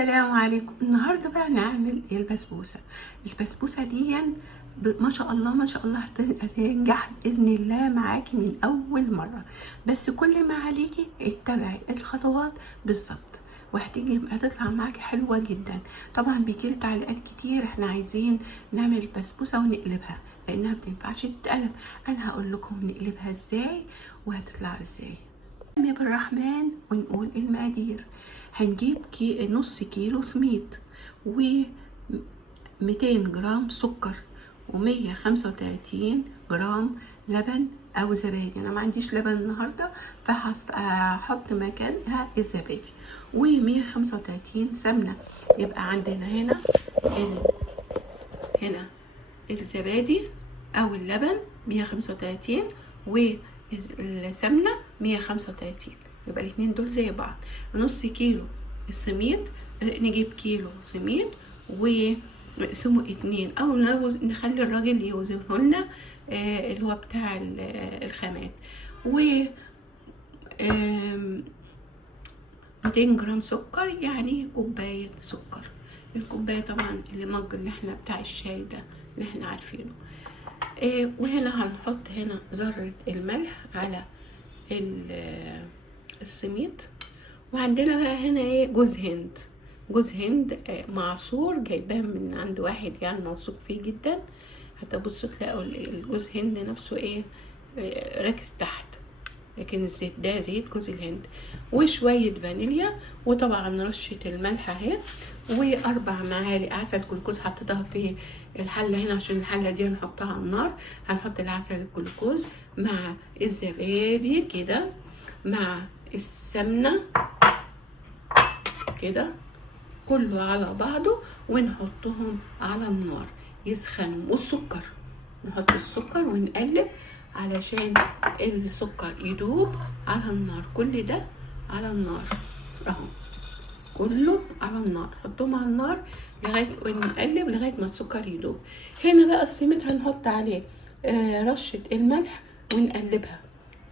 السلام عليكم. النهارده بقى نعمل البسبوسه دي ما شاء الله ما شاء الله هتنجح باذن الله معاكي من اول مره. بس كل ما عليكي اتبعي الخطوات بالظبط هتطلع معاكي حلوه جدا. طبعا بيجيلي تعليقات كتير احنا عايزين نعمل البسبوسه ونقلبها لانها متنفعش تتقلب. انا هقول لكم نقلبها ازاي وهتطلع ازاي. بسم الرحمن. ونقول المقادير. هنجيب نص كيلو سميد و 200 جرام سكر و135 جرام لبن او زبادي. انا ما عنديش لبن النهارده فهحط مكانها الزبادي و135 سمنه. يبقى عندنا هنا الزبادي او اللبن 135 والسمنه 135. يبقى الاثنين دول زي بعض. نص كيلو السميد نجيب كيلو سميد ونقسمه 2 او نخلي الراجل يوزنه لنا اللي هو بتاع الخامات. و 200 جرام سكر يعني كوبايه سكر. الكوبايه طبعا المج اللي احنا بتاع الشاي ده اللي احنا عارفينه. وهنا هنحط هنا ذرة الملح على السميد. وعندنا بقى هنا جوز هند معصور جايباه من عند واحد يعني موثوق فيه جدا. حتى بصوا تلاقوا الجوز هند نفسه راكز تحت، لكن الزيت ده زيت جوز الهند. وشوية فانيليا وطبعا رشة الملح اهي و4 معالق عسل جلوكوز حطيتها في الحلة هنا عشان الحلة دي هنحطها على النار. هنحط العسل الجلوكوز مع الزبادي كده مع السمنة كده كله على بعضه ونحطهم على النار يسخنوا. والسكر نحط السكر ونقلب علشان السكر يدوب على النار. كل ده على النار اهو، كله على النار. حطوهم على النار لغايه ونقلب لغايه ما السكر يدوب. هنا بقى السميد هنحط عليه رشه الملح ونقلبها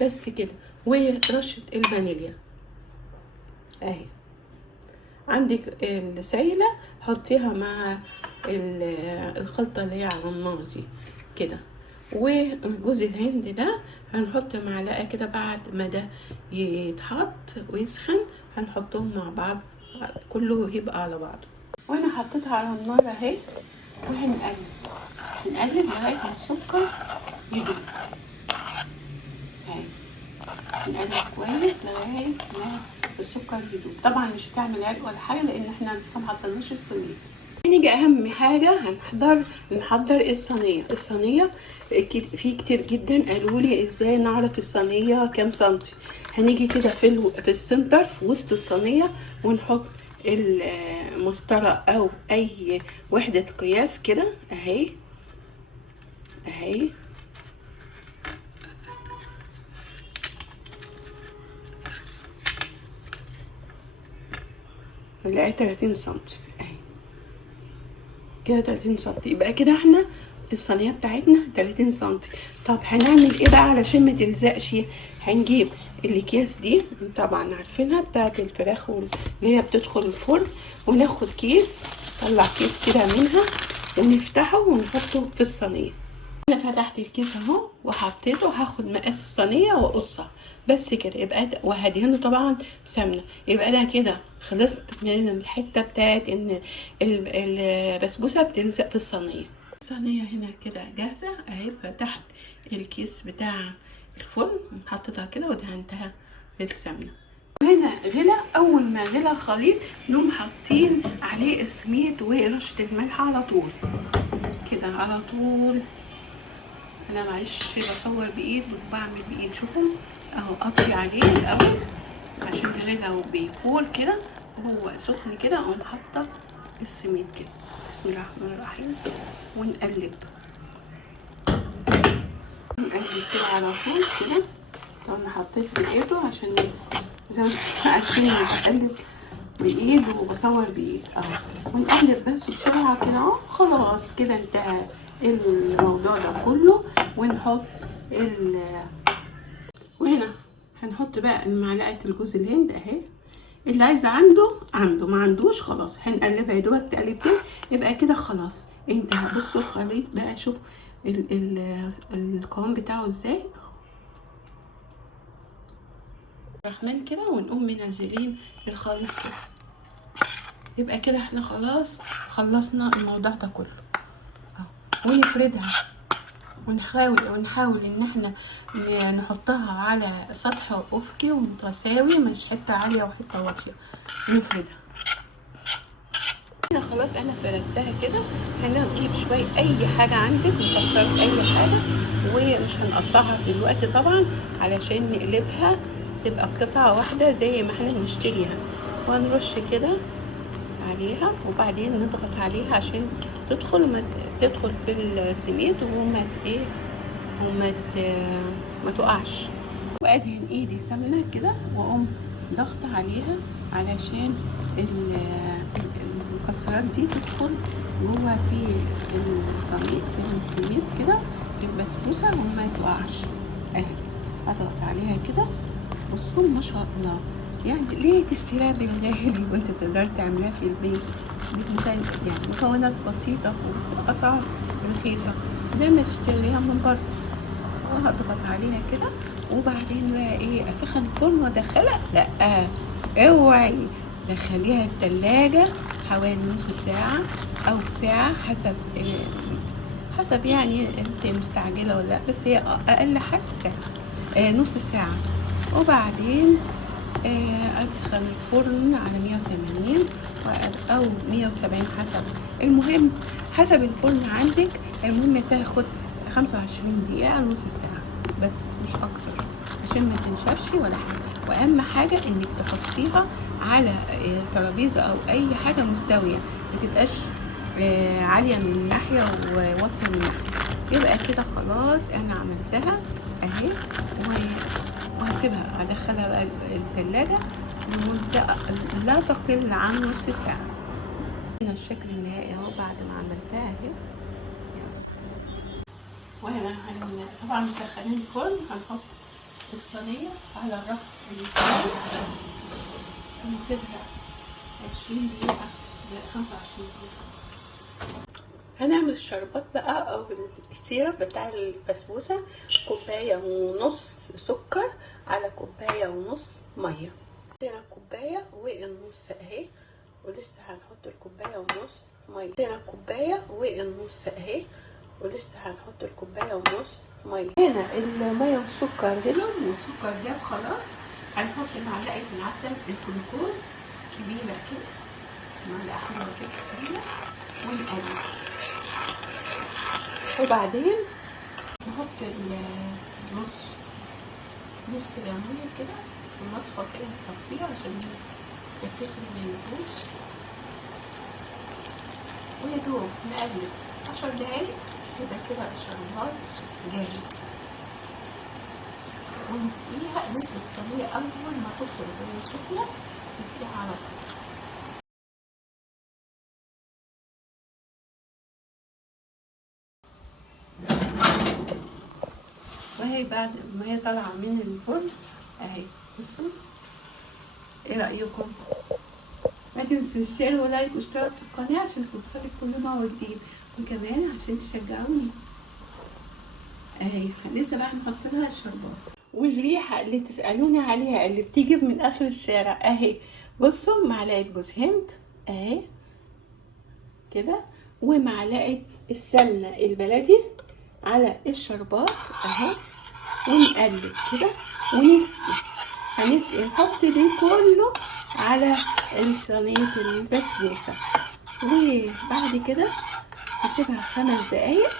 بس كده، ورشه الفانيليا اهي. عندك السايله حطيها مع الخلطه اللي هي على النار دي كده. وجوز الهند ده هنحط معلقه كده بعد ما ده يتحط ويسخن هنحطهم مع بعض كله يبقى على بعضه. وانا حطيتها على النار اهي هنقلب لغايه ما السكر يدوب اهي. نقلب كويس لغايه ما السكر يدوب. طبعا مش هتعمل عرق ولا حاجه لان احنا لسه محطناش السميد. نيجي اهم حاجه نحضر الصينيه. في كتير جدا قالوا لي ازاي نعرف الصينيه كام سنتي. هنيجي كده في السنتر في وسط الصينيه ونحط المسطره او اي وحده قياس كده اهي نلاقي 30 سنتي اهي كده 30 سنتي. يبقى كده احنا الصينيه بتاعتنا 30 سنتي. طب هنعمل ايه بقى علشان ما تلزقش؟ هنجيب الاكياس دي طبعا عارفينها بتاعت الفراخ اللي هي بتدخل الفرن، وناخد كيس نطلع كيس كده منها ونفتحه ونحطه في الصينيه. انا فتحت الكيس اهو وحطيته. هاخد مقاس الصينيه واقصها بس كده. يبقى وهدهنه طبعا سمنه. يبقى انا كده خلصت من الحته بتاعت ان البسبوسه بتلزق في الصينيه. الصينيه هنا كده جاهزه اهي. فتحت الكيس بتاع الفرن حطيتها كده ودهنتها بالسمنه. هنا غلى. اول ما غلى الخليط نقوم حاطين عليه السميد ورشه الملح على طول كده على طول. انا معلش بصور بايد وبعمل بايد. شوفوا اهو اطفي عليه الاول عشان غلى وبيفور كده وهو سخن كده. اقوم حاطه السميد كده بسم الله الرحمن الرحيم ونقلب كده على طول كده. انا حطيت بايده عشان زي ما عارفين بقلب بايد وبصور بايد اهو. ونقلب بس بسرعه كده اهو. خلاص كده انتهى الموضوع ده كله. ونحط وهنا هنحط بقى معلقه الجوز الهند اهي. اللي عايز عنده، ما عندوش خلاص هنقلبها يا دوبك تقلبتين يبقى كده خلاص انتهى. بصوا الخليط بقى، شوف القوام بتاعه ازاي رحمن كده، ونقوم منزلين الخليط كده. يبقى كده احنا خلاص خلصنا الموضوع ده كله اهو. ونفردها ونحاول ان احنا نحطها على سطح افقي ومتساوي، مش حته عاليه وحته واطيه. نفردها هنا خلاص. انا فردتها كده. هنجيب شويه اي حاجه عندك مكسرات اي حاجه، ومش هنقطعها دلوقتي طبعا علشان نقلبها تبقى قطعه واحده زي ما احنا بنشتريها. وهنرش كده عليها وبعدين نضغط عليها عشان تدخل في السميد ما تقعش. وادهن ايدي سمنه كده واقوم ضغط عليها علشان المكسرات دي تدخل جوه في السميد كده في البسبوسه وما تقعش اهي. اضغط عليها كده. بصوا ما شاء الله، يعني ليه تشتريها بالغالي وانت تقدر تعملها في البيت؟ يعني مكونات بسيطة وأسعار رخيصة، دايما تشتريها من بره. وهضغط عليها كده وبعدين بقى ايه، اسخن الفرن وادخلها. لا اوعي دخليها التلاجة حوالي نص ساعة او ساعة حسب يعني انت مستعجلة ولا لا، بس هي اقل حاجة ساعة، نص ساعة. وبعدين ادخل الفرن على 180 او 170 المهم حسب الفرن عندك. المهم تاخد 25 دقيقة نص ساعة بس مش اكتر عشان ما تنشفش ولا حاجة. واهم حاجة انك تحطيها على ترابيزة او اي حاجة مستوية، ما تبقاش عالية من ناحية وواطية من ناحية. يبقى كده خلاص انا عملتها اهي. وهسيبها ادخلها بقى الثلاجة لمدة لا تقل عن نص ساعة. هنا الشكل النهائي اهو بعد ما عملتها اهي. وهنا طبعا مسخنين الفرن. هنحط الصينية على الرف ونسيبها 20 دقيقة ل 25 دقيقة. هنعمل الشربات بقى او السيرب بتاع البسبوسه. كوبايه ونص سكر على كوبايه ونص ميه. عندنا كوبايه والنص اهي، ولسه هنحط الكوبايه ونص ميه. عندنا كوبايه والنص اهي، ولسه هنحط الكوبايه ونص ميه. هنا الميه والسكر هنا، والسكر ده خلاص. هنحط معلقه العسل الجلوكوز كبيره كده، معلقه حلوه كده كبيره، ونقلب. وبعدين نحط نص ليمونة كده ونصفى كده نصفيها عشان الفلفل ما ينزلش. ويا دوب نقلب 10 دقايق يبقى كده الشربات جاهز. ونسقي الصينية أول ما تدخل وهي سخنة، نسقيها على طول. وهي بعد ما هي طالعة من الفرن اهي. بصوا ايه رأيكم؟ ما تنسوش شير ولايك واشتراك في القناة عشان توصلك كل ما هو جديد، وكمان عشان تشجعوني اهي. لسه بقى نحط لها الشربات. والريحة اللي تسألوني عليها اللي بتيجي من اخر الشارع اهي. بصوا معلقة جوز هند اهي كده، ومعلقة السمنة البلدي على الشربات اهي. ونقلب كده هنسقي نحط دي كله على صينية البسبوسة. وبعد كده نسيبها 5 دقايق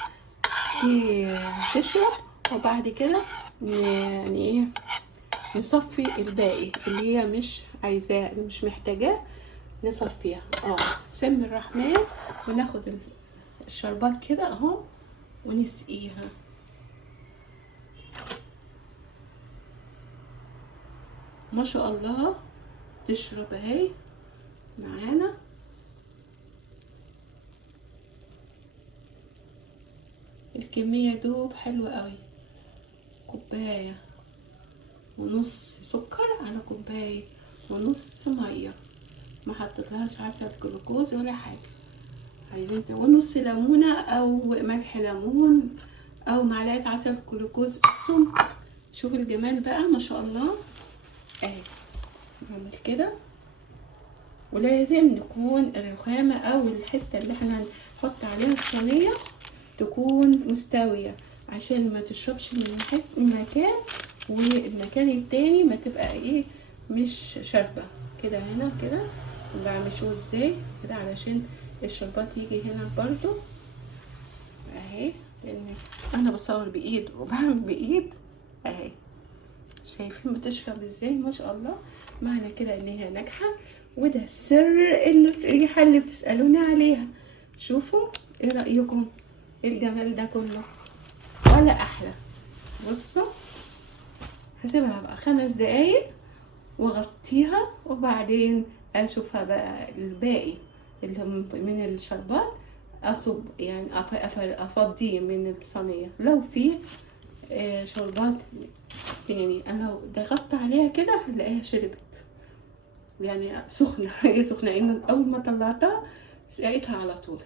تشرب. وبعد كده يعني ايه، نصفي الباقي اللي هي مش عايزاه مش محتاجاه، نصفيها سم الرحمن. وناخد الشربات كده اهو ونسقيها. ما شاء الله تشرب اهي معانا. الكمية دوب حلوة قوي. كوباية ونص سكر على كوباية ونص ميه، ما حطيتلهاش عسل جلوكوز ولا حاجه. عايزين ونص ليمونه او ملح ليمون او معلقه عسل جلوكوز. بصوا شوف الجمال بقى ما شاء الله اهي. نعمل كده، ولازم نكون الرخامه او الحته اللي احنا هنحط عليها الصينيه تكون مستويه، عشان ما تشربش من المكان والمكان التاني ما تبقى ايه مش شاربه. كده هنا كده بعمل شو ازاي كده علشان الشربات يجي هنا برضو اهي، لان انا بصور بايد وبعمل بايد اهي. شايفين بتشرب ازاي ما شاء الله؟ معنى كده ان هي ناجحه، وده السر الريحه اللي بتسالوني عليها. شوفوا ايه رايكم؟ الجمال ده كله ولا احلى. بصوا هسيبها بقى 5 دقايق واغطيها، وبعدين اشوفها بقى الباقي اللي من الشربات اصب يعني افضيه من الصينيه. لو في شربات يعني انا لو ضغطت عليها كده هلاقيها شربت، يعني سخنه هي سخنه، لان اول ما طلعتها سقيتها على طول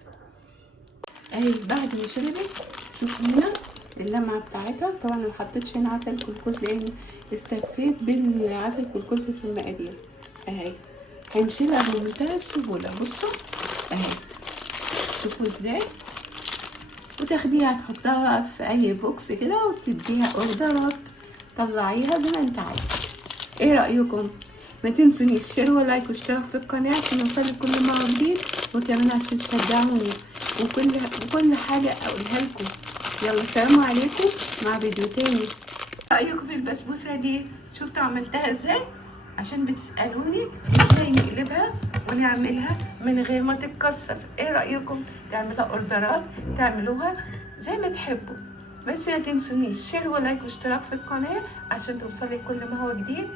اهي بعد ما شربت. شوفوا هنا اللمعه بتاعتها. طبعا انا محطتش هنا عسل كلوكوز لان استكفيت بالعسل كلوكوز في المقادير اهي. هنشيلها بمنتهى السهوله. بصوا اهي، شوفوا ازاي. وتاخديها تحطها في اي بوكس كده وتديها اوردرات، طلعيها زي ما انت عايزه. ايه رايكم؟ ما تنسونيش شير ولايك واشتراك في القناه عشان يوصلك كل ما جديد، وكمان عشان تشجعوني وكل حاجه اقولها لكم. يلا سلام عليكم مع فيديو تاني. رايكم في البسبوسه دي؟ شفتوا عملتها ازاي؟ عشان بتسالوني ازاي نقلبها ونعملها من غير ما تتكسر. ايه رايكم تعملها اوردرات؟ تعملوها زي ما تحبوا، بس ما تنسونيش شير ولايك واشتراك في القناه عشان توصلي كل ما هو جديد.